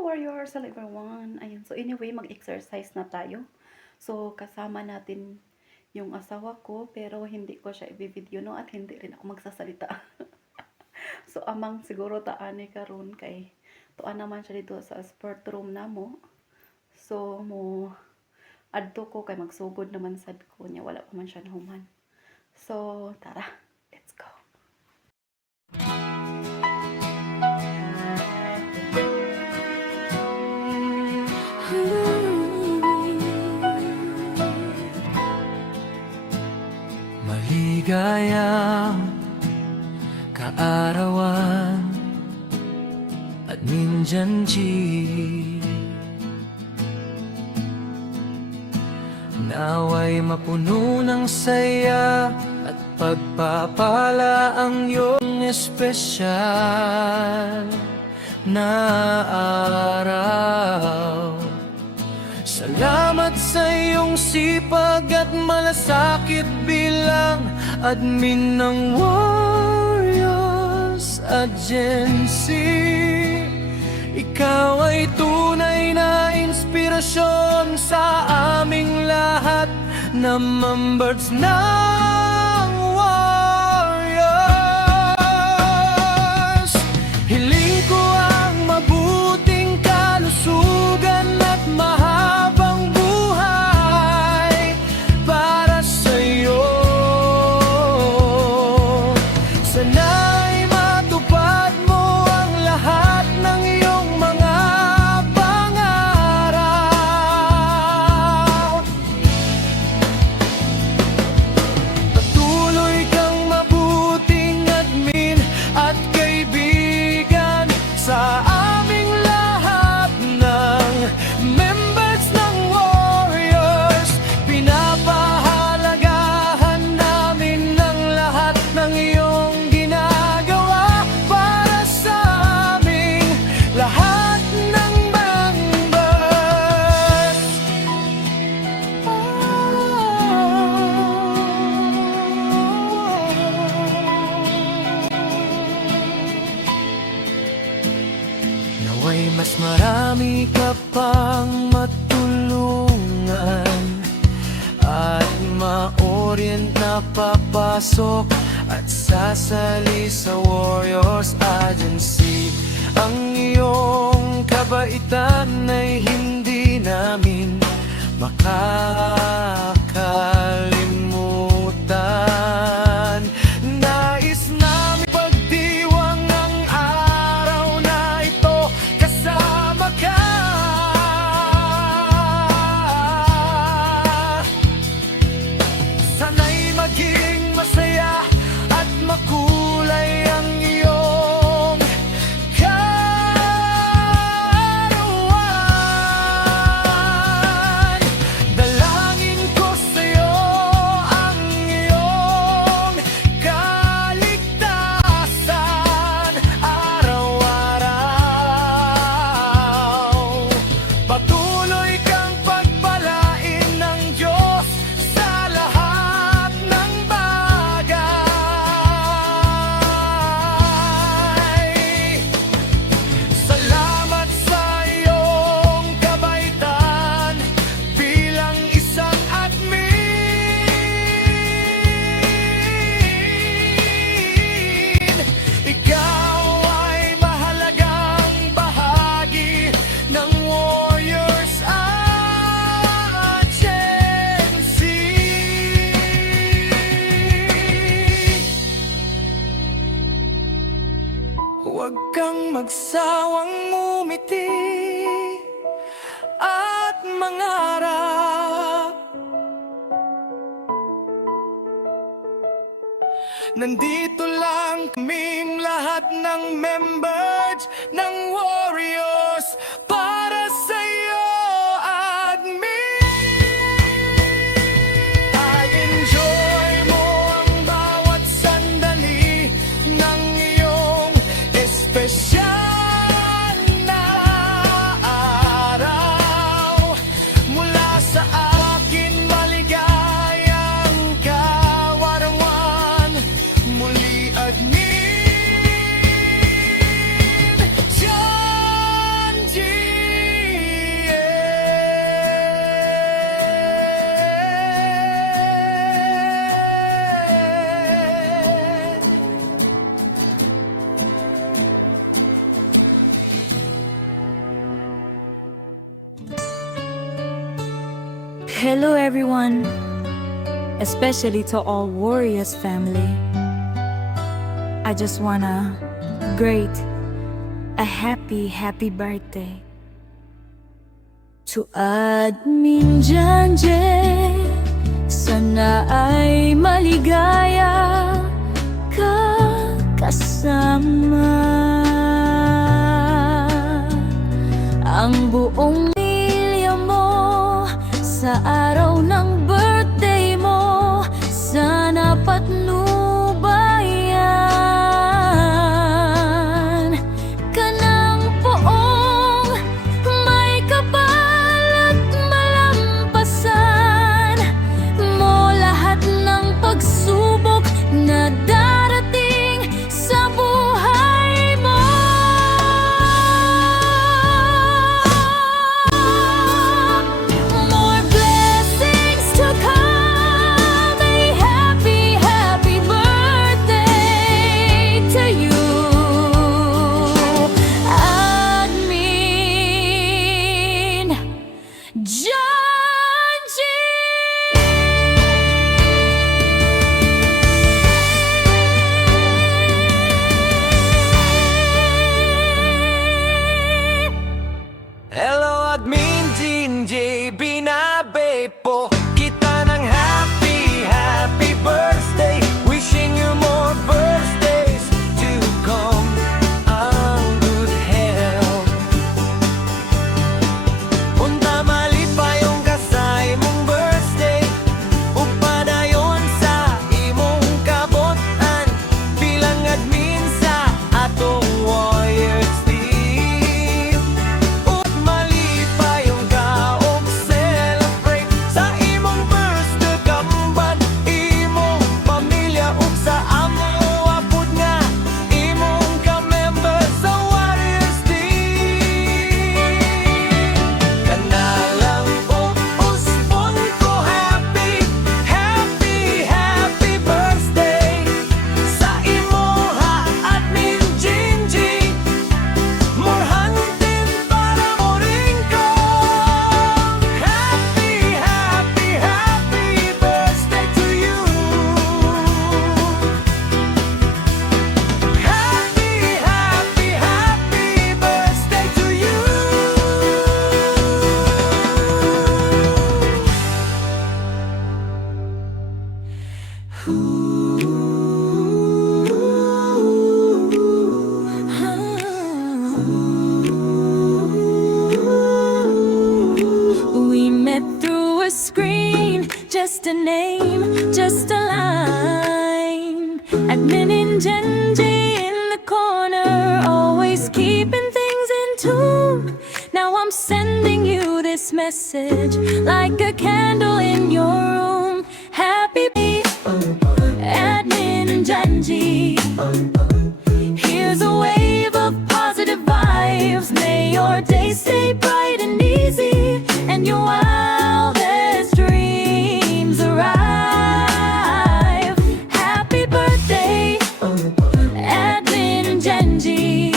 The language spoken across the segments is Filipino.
Hello warriors, hello everyone. Ayun, so anyway, mag-exercise na tayo. So kasama natin yung asawa ko, pero hindi ko siya i-video no, at hindi rin ako magsasalita. So amang siguro taani karon kay tuan naman siya dito sa sport room namo. So mo adto ko kay magsugod naman sad ko niya, wala pa man siya nahuman. So tara, let's go. Maligayang kaarawan at minjanji, naway mapuno ng saya at pagpapala ang iyong espesyal na araw. Salamat sa iyong sipag at malasakit bilang admin ng Warriors Agency. Ikaw ay tunay na inspirasyon sa aming lahat na members ng Warriors. Hiling ko ang mabuting kalusugan at mahabang buhay para sa iyo. Sana'y matupad mo ang lahat ng iyong mga pangarap. Patuloy kang mabuting admin at kaibigan sa aming lahat ng members ng Warriors. Pinapahalagahan namin ang lahat ng iyong ginagawa para sa aming lahat ng members. Naway mas marami ka pang matulungan at ma-orient na papasok at sasali sa Warriors Agency. Ang iyong kabaitan ay hindi namin makakalimutan. Nais namin pagdiwang ang araw na ito kasama ka. Sana'y maging masaya at makulay ang iyong karawan. Dalangin ko sa'yo ang iyong kaligtasan araw-araw. Patuloy kang pagpalain ng Diyos sa lahat ng bagay. Salamat sa iyong kabaitan bilang isang admin. Ikaw ay mahalagang bahagi ng Warriors Agency. Huwag kang magsawang ngumiti at mangarap. Nandito lang kaming lahat ng members ng Warriors para sa iyo, admin. I enjoy mo ang bawat sandali ng iyong espesyal na araw. Mula sa akin maligayang kaarawan, muli admin. Diyan Hello everyone, especially to all Warriors family. I just wanna great a happy birthday to Admin Janje. Sana ay maligaya ka kasama ang buong pamilya mo sa araw ng birthday mo. Sana patnubayan ka ng poong may kapal at malampasan mo lahat ng pagsubok na darating sa buhay mo. More blessings to come. A happy birthday to you, Admin Janji. Hello, Admin Jinji, binabe po kita ng happy birthday. Wishing you more birthdays to come. Ang good health. Unta malipayong kasay mong birthday. Upadayon sa imong kabotan. Bilang admin sa atong Warriors team. Ut malipayong kaog celebrate sa imong birthday kamban. Imong pamilya ug sa amo apod nga imong ka-member sa Warriors team. Kanalang po uspon ko happy birthday sa imuha Admin Jinji. More hunting para mo rin ko. Happy birthday to you. Happy birthday to you. We met through a screen, just a name, just a line. Admin and Genji in the corner, always keeping things in tune. Now I'm sending you this message like a candle in your room. Happy birthday, Admin and Genji. Here's a wave of positive vibes. May your day stay bright and easy, and your wildest dreams arrive. Happy birthday, Admin Genji.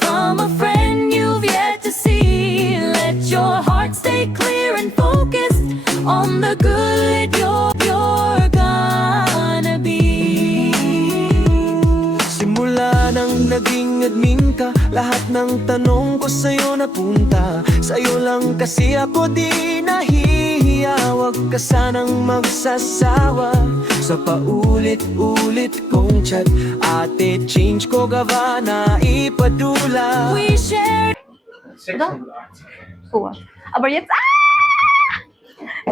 From a friend you've yet to see, let your heart stay clear and focused on the good you're gonna be. Simula nang naging admin ka, lahat ng tanong ko sa'yo napunta. Sa'yo lang kasi ako di nahihiya. Huwag ka sanang magsasawa sa paulit-ulit kong chat. Ate, change ko gawa na ipadula. We shared Kuha. Aber jetzt,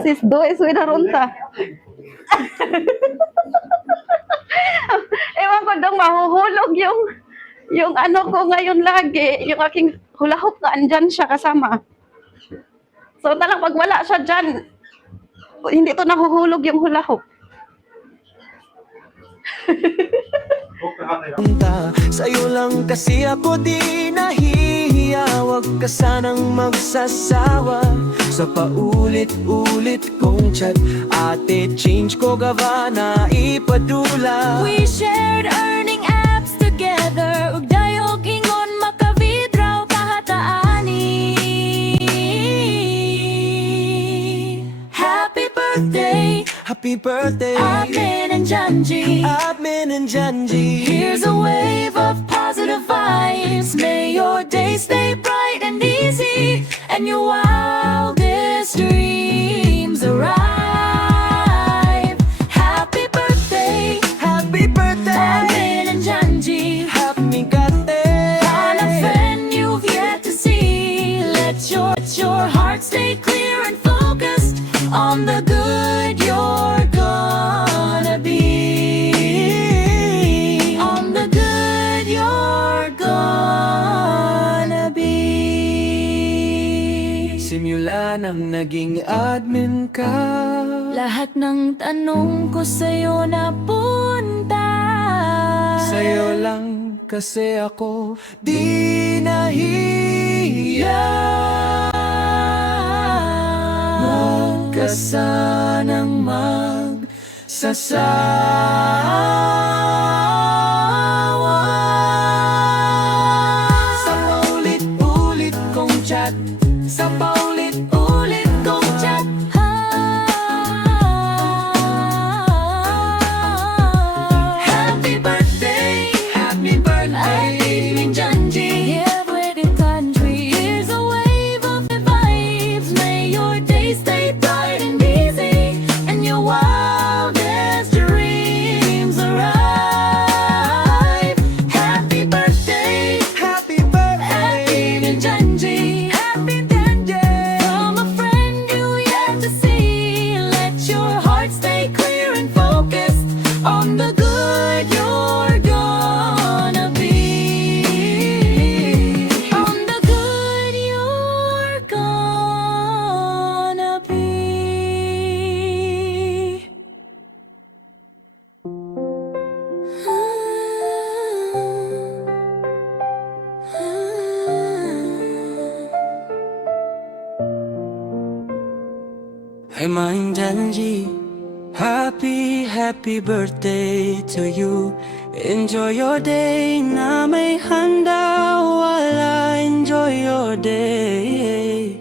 sis, do is wieder runter. Ewan ko dong, mahuhulog yung ano ko ngayon lagi, yung aking hula hoop na andyan siya kasama. So talang pag wala siya dyan, hindi to nahuhulog yung hula hoop. Sa'yo lang kasi ako di nahihiya. Huwag ka sanang magsasawa sa paulit-ulit kong chat. Ate, change ko gawa na ipadula. We shared earning apps together. Ug dayog ingon makavidraw kahataani. happy birthday. Admin and Janji. Admin and Janji. Here's a wave of positive vibes. May your day stay bright and easy, and your wildest dreams arrive. Happy birthday, Happy birthday. Admin and Janji. Happy birthday. On a friend you've yet to see. Let your heart stay clear and focused on the good you're gonna be. On the good you're gonna be. Simula nang naging admin ka, Lahat ng tanong ko sa'yo napunta. sa'yo lang kasi ako di nahiya. Magkasanang magsasawa. Sa paulit-ulit kong chat, sa paulit-ulit kong chat. Happy birthday, Happy birthday. Admin Janji. Every country. Here's a wave of vibes. May your day stay bright and easy, and your wildest dreams arrive. Happy birthday, Happy birthday. Admin Janji. Happy birthday. From a friend you yet to see. Let your heart stay clear and focused on the good you're gonna be. On the good you're gonna be. Hey Mang Janji, happy birthday to you. Enjoy your day na may handa, wala enjoy your day.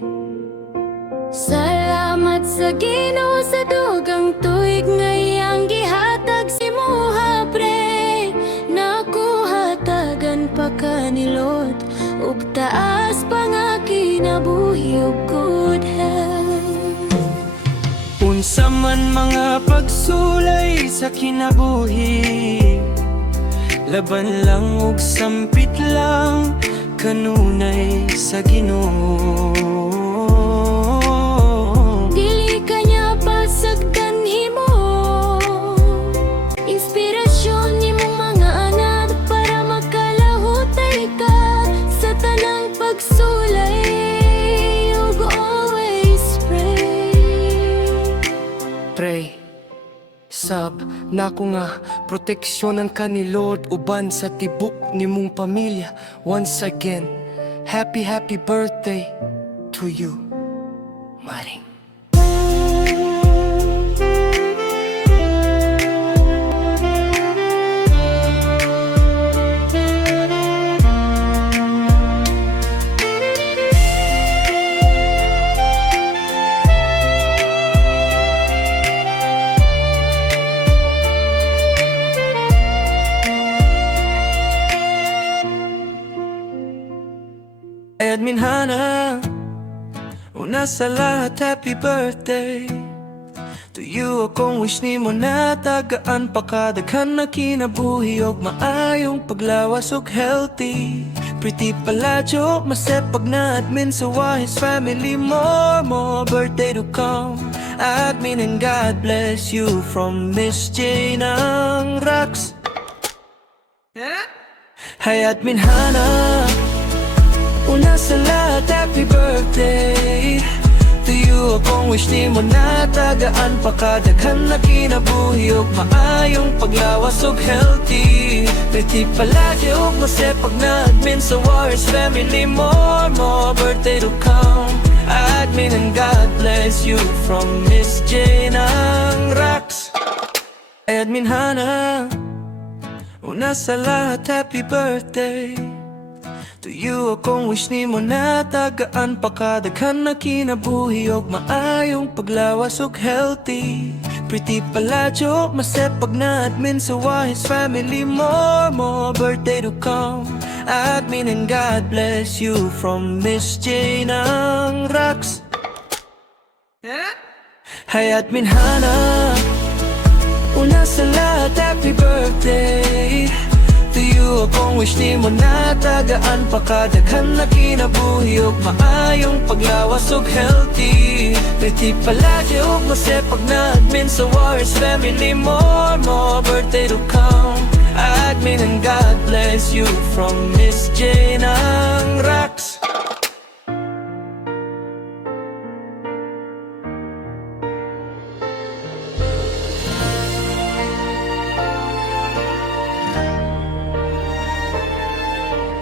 Salamat sa Ginoo sa dugang tuig ngayang gihatag si Muha pre. Nakuhatagan pa kanilot ug taas pa nga kinabuhi ug good health. Unsa man mga pagsulay sa kinabuhi, laban lang ug sampit lang kanunay sa Ginoo. Dili kanya pasagdan himo. Inspirasyon nimong mga anak para makalahutay ka sa tanang pagsulay ug always pray. Pray, sab nako nga proteksyonan ka ni Lord uban sa tibok nimong pamilya. Once again, happy birthday to you, Maring. Admin Hana, una sa lahat, happy birthday to you. Akong wish ni mo na tagaan pa kadaghan na kinabuhi og maayong paglawas og healthy. Pretty paladyo, masepag na admin sa Wahis family. More birthday to come, admin, and God bless you from Miss Jane ang Rax. Hi admin Hana, una sa lahat, happy birthday to you. Akong wish ni mo na tagaan pa kadaghan na kinabuhi og maayong paglawas og healthy. Pretty palagi og masepag na admin sa Warriors family. More birthday to come, admin, and God bless you from Miss Jane ang Rax. Admin Hana, una sa lahat, happy birthday Tuyo akong wish ni mo na tagaan pa kadaghan na kinabuhi og maayong paglawas og healthy. Pretty paladyo, masepag na admin sa Wahis family. More birthday to come. Admin and God bless you from Miss Jane ng Rax. Hi admin Hana, una sa lahat happy birthday. Tuyo akong wish ni mo na tagaan pa kadaghan na kinabuhi og maayong paglawas og healthy. Pretty palagi og masepag na admin sa Wars family. More birthday to come. Admin and God bless you from Miss Jane ng Rax.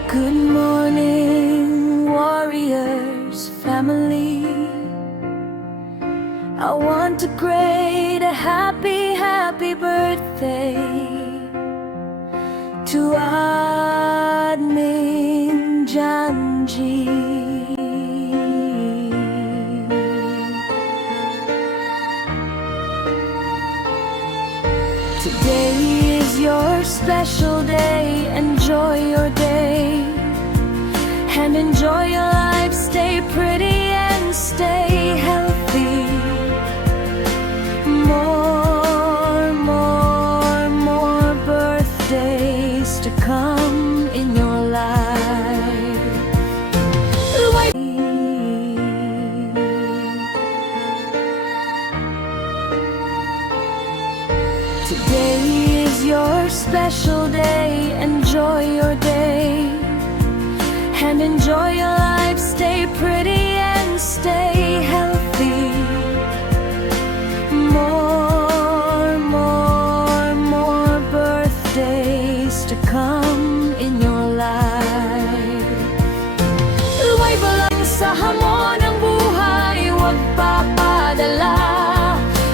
Good morning, warriors family. I want to great a happy, happy birthday to Admin Janji. Today is your special day. Enjoy your day and enjoy your life. Stay pretty and stay healthy. More birthdays to come in your life. Today is your special day. Enjoy your day and enjoy your life. Stay pretty and stay healthy. More birthdays to come in your life. Luway ba lang sa hamon ng buhay, huwag papadala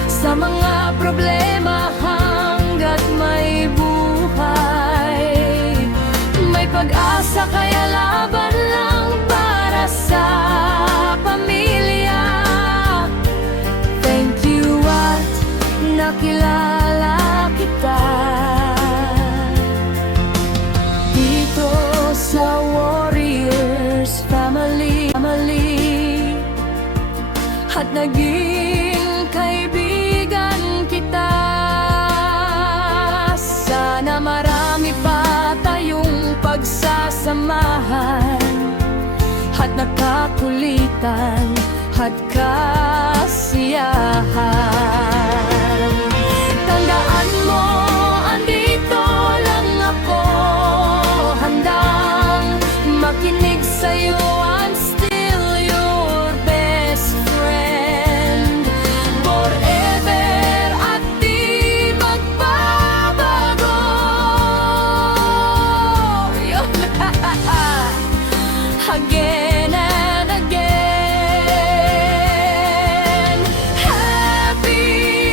sa mga problema hanggat may buhay. May pag-asa kaya laban lang para sa pamilya. Thank you at nakilala kita dito sa Warriors family. At naging kaibigan kita. Sana marami pa tayong pagsasamahan at nakakulitan at kasiyahan. Tandaan mo, andito lang ako, handang makinig sa'yo. I'm still your best friend forever at di magbabago. Yun. Again and again. Happy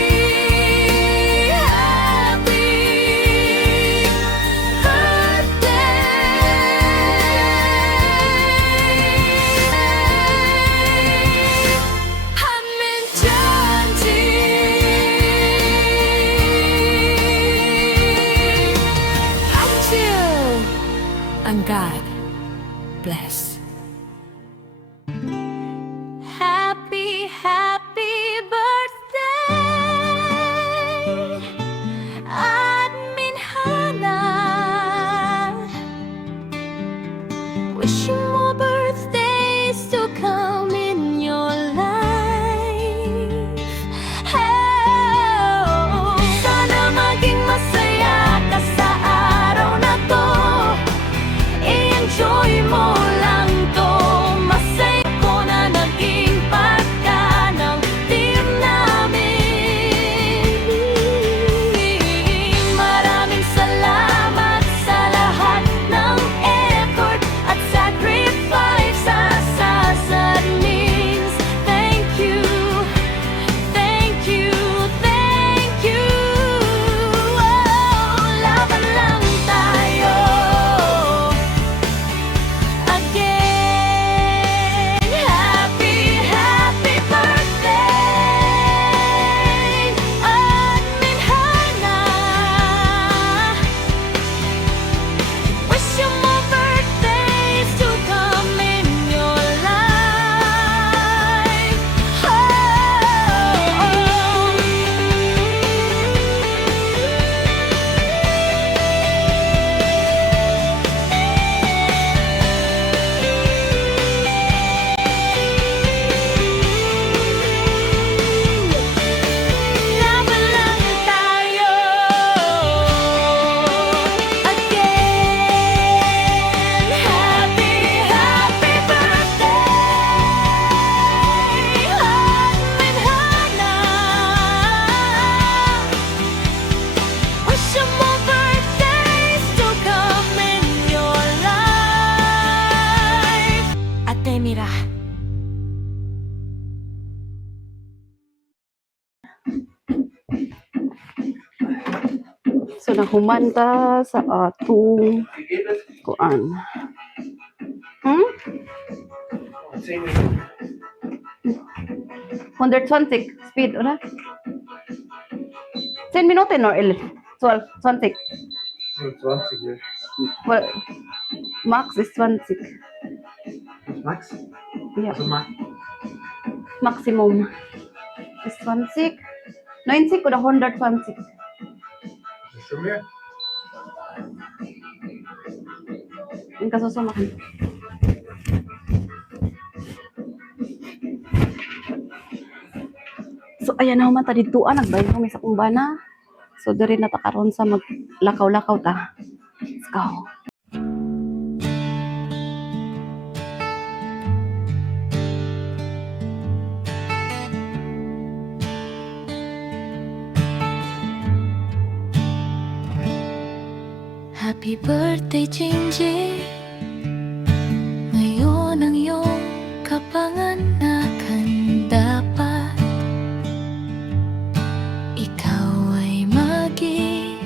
nahuman ta sa atong kuan. Hmm? 120 speed, ora? 10 minutos or 12, 20. Well, max is 20. Max? Yeah, Also Max? maximum is 20. 90 oder 120. Schon mehr? Yung kasusumakan. So, ayan na humanta dituan. Nagbayin kami sa kumbana. So, diri na ta karon sa maglakaw-lakaw ta. Let's go. Happy birthday, Jinji. Ngayon ang iyong kapanganakan. Dapat ikaw ay maging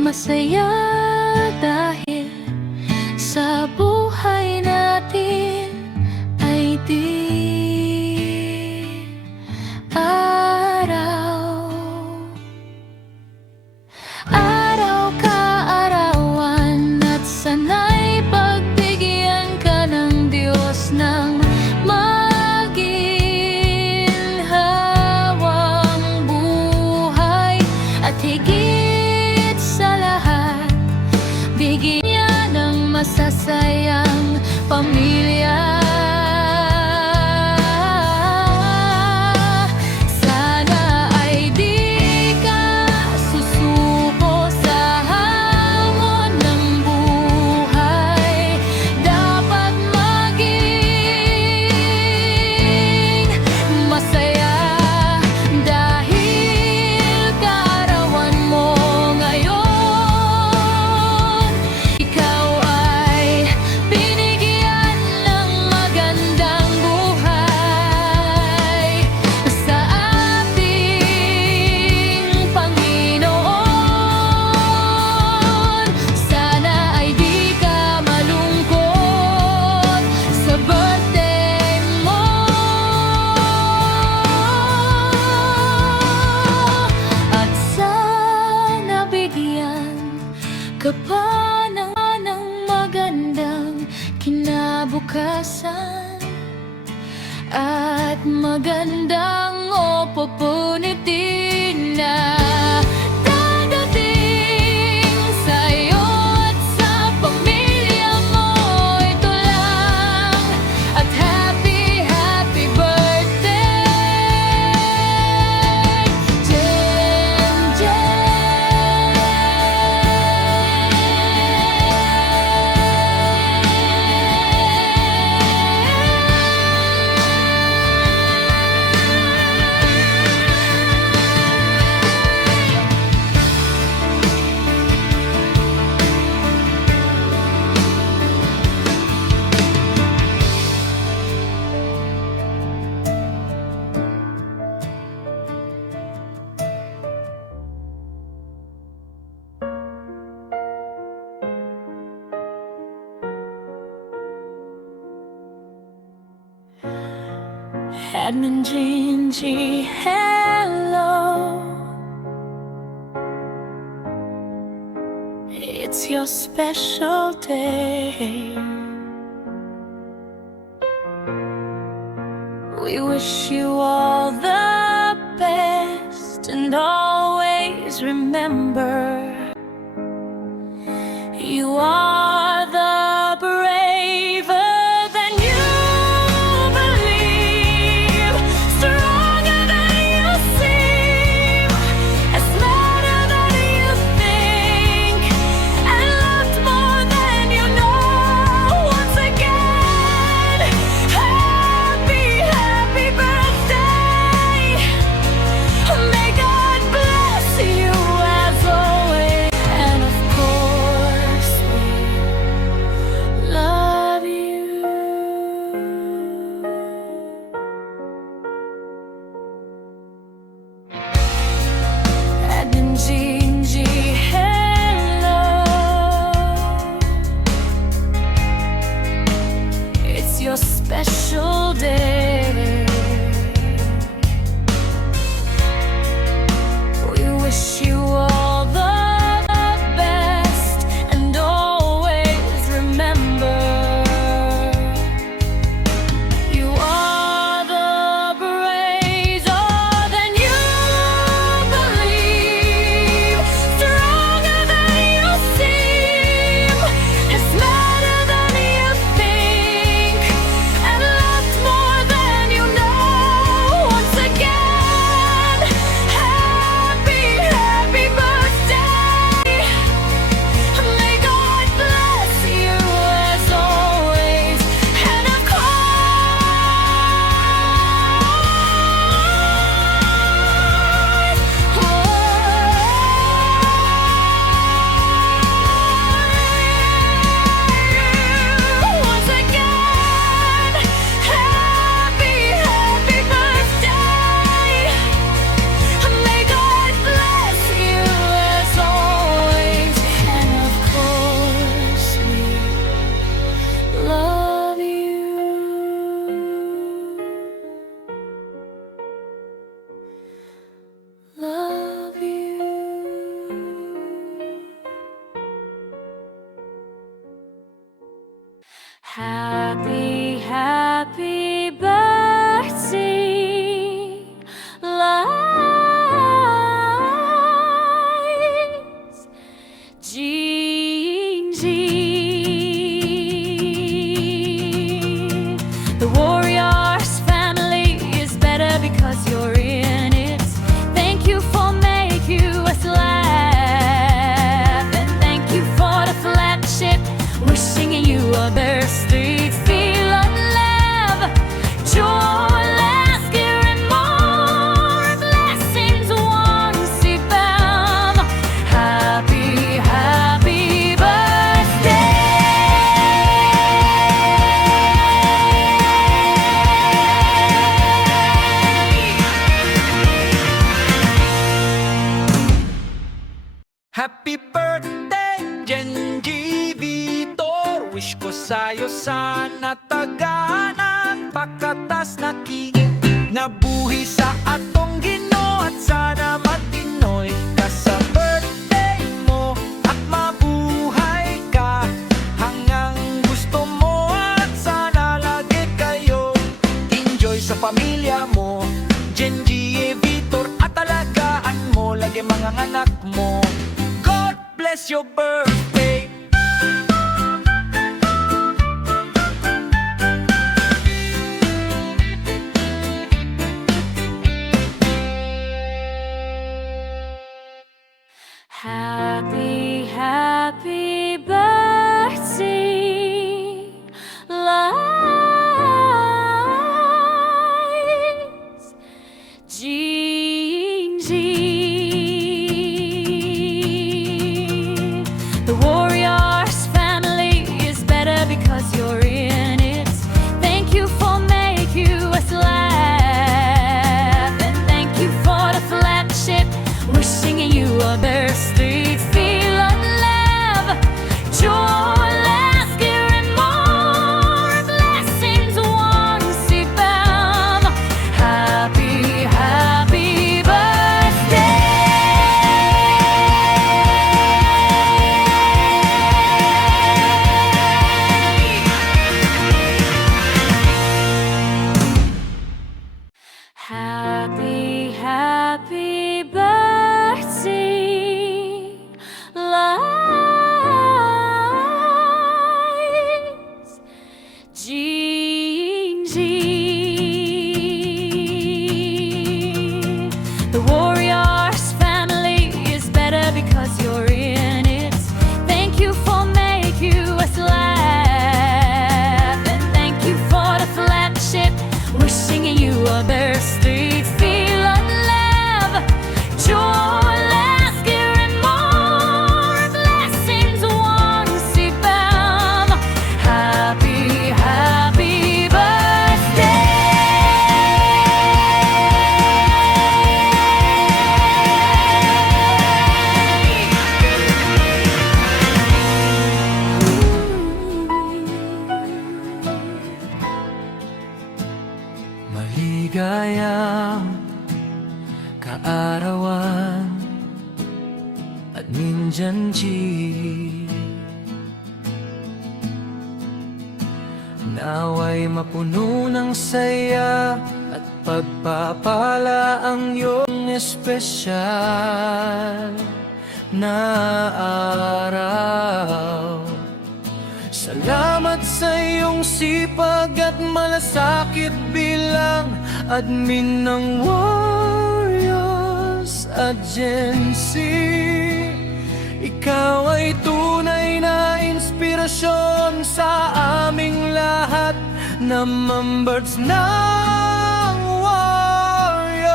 masaya dahil sa buhay natin ay di araw. Araw ka-arawan at sana'y pagbigyan ka ng Diyos ng maginhawang buhay. At higit sa lahat, bigyan niya ng masasayang pamilya. Sana ay di ka susuko sa hamon ng buhay. Dapat maging masaya dahil kaarawan mo ngayon. Ikaw ay binigyan ng magandang buhay sa ating Panginoon. Sana ay di ka malungkot sa birthday mo. At sana bigyan ka pa ng magandang kinabukasan at magandang opportunity na dadating sa'yo at sa pamilya mo. Ito lang at happy, happy birthday, Admin Gingy, hello. It's your special day. We wish you all the best and always remember you are the braver than you believe, stronger than you seem, and smarter than you think, and loved more than you know. Once again, happy, happy birthday. May God bless you as always. special day. We wish you all the best, and always remember, you are the braver than you believe, stronger than you seem, and smarter than you think, and loved more than you know. Once again, happy, happy birthday. May God bless you as always, and of course, once again, happy, happy birthday. May God bless you as always, and of course we love you. Love you. Happy, happy birthday, lights, Jean. The Warriors family is better because you're in it. Thank you for making us laugh, and thank you for the flagship. We're singing you a birthday, feel of love, joy, laughter, and more blessings once abound. Happy, happy birthday. Happy birthday, Genji Vitor. Wish ko sa'yo sana tagaan pagkatas na nabuhi sa atong Ginoo, at sana matinoy ka sa birthday mo at mabuhay ka hanggang gusto mo, at sana lagi kayo enjoy sa pamilya mo. Genji Vitor, at alagaan mo lagi mga anak mo. God bless your birthday. Happy, happy birthday, lights, Jean. The Warriors family is better because you're in it. Thank you for making us laugh, and thank you for the flagship. We're singing you a birthday, feel of love, joy, laughter, and more blessings once abound. Happy, happy birthday. Happy, happy birthday, lights, Jean. The Warriors family is better because you're in it. Thank you for making us laugh, and thank you for the flagship. We're singing you a birthday, feel of love, joy, laughter, and more blessings once abound. Happy, happy birthday. Maligayang kaarawan at minjanji, naway mapuno ng saya at pagpapala ang iyong espesyal na araw. Salamat sa iyong sipag at malasakit bilang admin ng Warriors Agency. Ikaw ay tunay na inspirasyon sa aming lahat na members ng Warriors.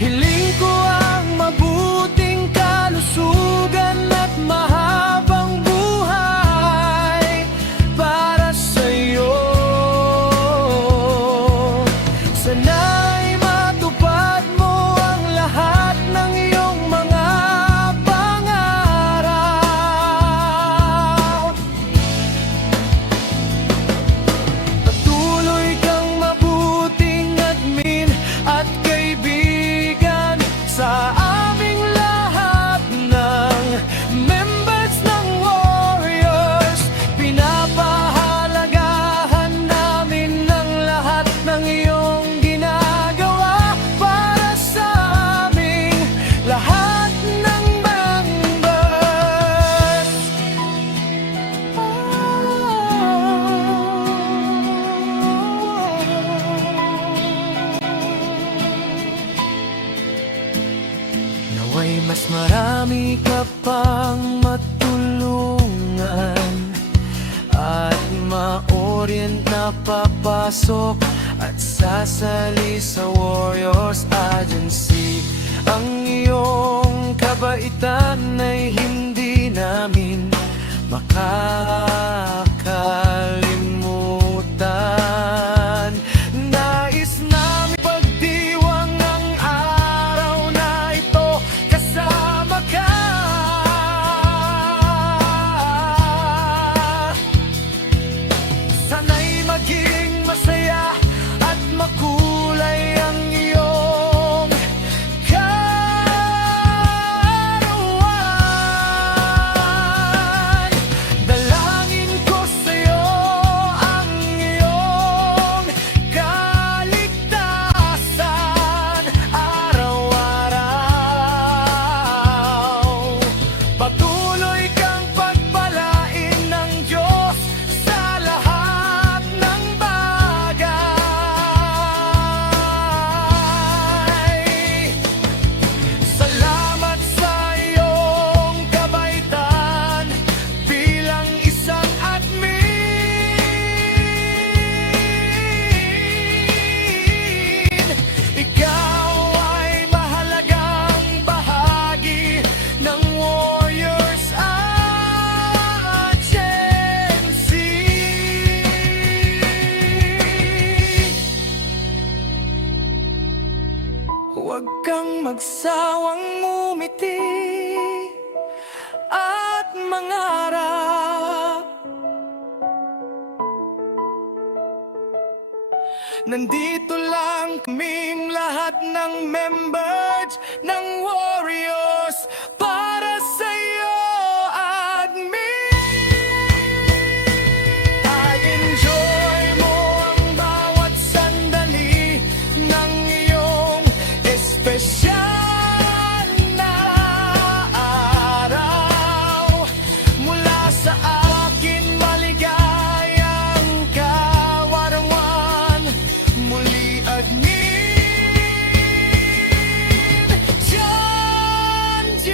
Hiling ko ang mabuting kalusugan at mahabang buhay para sa'yo. Sana'y matupad mo ang lahat ng iyong mga pangarap. Patuloy kang mabuting admin at kaibigan sa aming lahat ng members ng Warriors. Pinapahalagahan namin ang lahat ng iyong ginagawa para sa aming lahat ng members. Naway mas marami ka pang matulungan at ma-orient na papasok at sasali sa Warriors Agency. Ang iyong kabaitan ay hindi namin makakalimutan. Nais namin pagdiwang ang araw na ito kasama ka. Sana'y maging masaya at makulay ang iyong karawan. Dalangin ko sa'yo ang iyong kaligtasan araw-araw. Patuloy kang pagpalain ng Diyos sa lahat ng bagay. Salamat sa iyong kabaitan bilang isang admin. Ikaw ay mahalagang bahagi ng Warriors Agency. Huwag kang magsawang ngumiti at mangarap. Nandito lang kaming lahat ng members ng Warriors para sa'yo, admin. I enjoy mo ang bawat sandali ng iyong espesyal na araw. Mula sa akin maligayang kaarawan. Muli admin John G.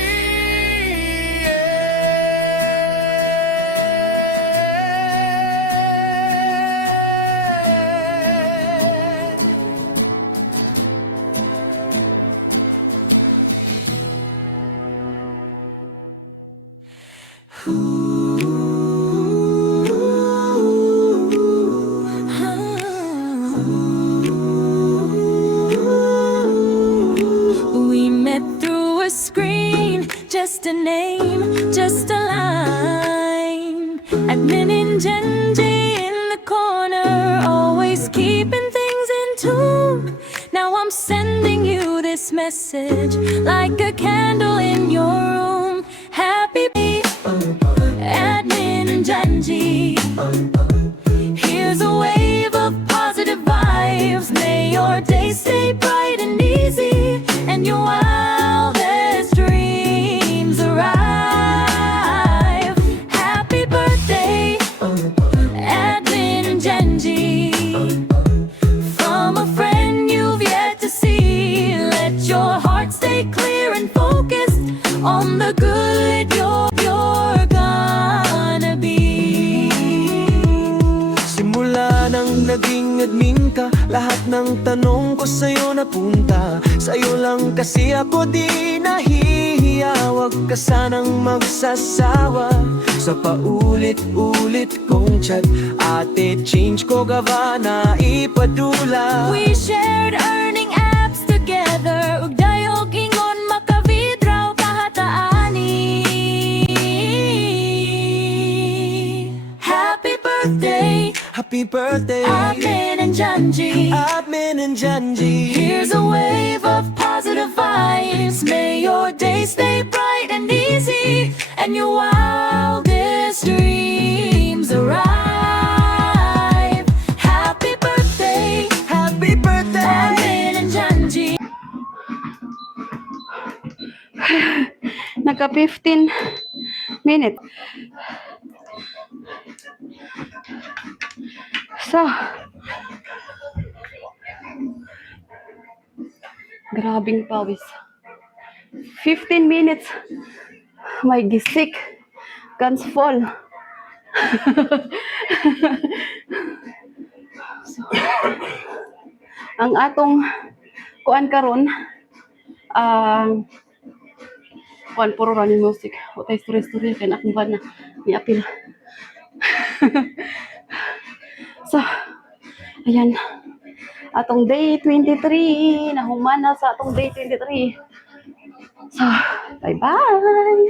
We met through a screen, just a name, just a line. Admin in Genji in the corner, always keeping things in tune. Now I'm sending you this message like a candle in your room. Happy Admin Janji. Here's a wave of positive vibes. May your day stay bright and easy, and your wildest dreams arrive. Happy birthday, Admin Janji. From a friend you've yet to see, let your heart stay clear and focused on the good you're gonna be. Simula nang naging admin ka, lahat ng tanong ko sa'yo napunta. Sa'yo lang kasi ako di nahihiya. Huwag ka sanang magsasawa sa paulit-ulit kong chat. Ate, change ko gawa na ipadula. We shared earning apps together. Ug dayog ingon makavidraw kahataani. Happy birthday, Happy birthday, Admin and Janji. Admin and Janji. Here's a wave of positive vibes. May your day stay bright and easy, and your wildest dreams arrive. Happy birthday, Happy birthday. Admin and Janji. Naka 15 minutes. So, grabing pawis. 15 minutes. May gisik. Guns fall. So, ang atong kuan karon kuan puro running music. Utay story-story kay akong bana ni apil. So, ayan. Atong day 23. Nahuman na sa atong day 23. So, bye-bye!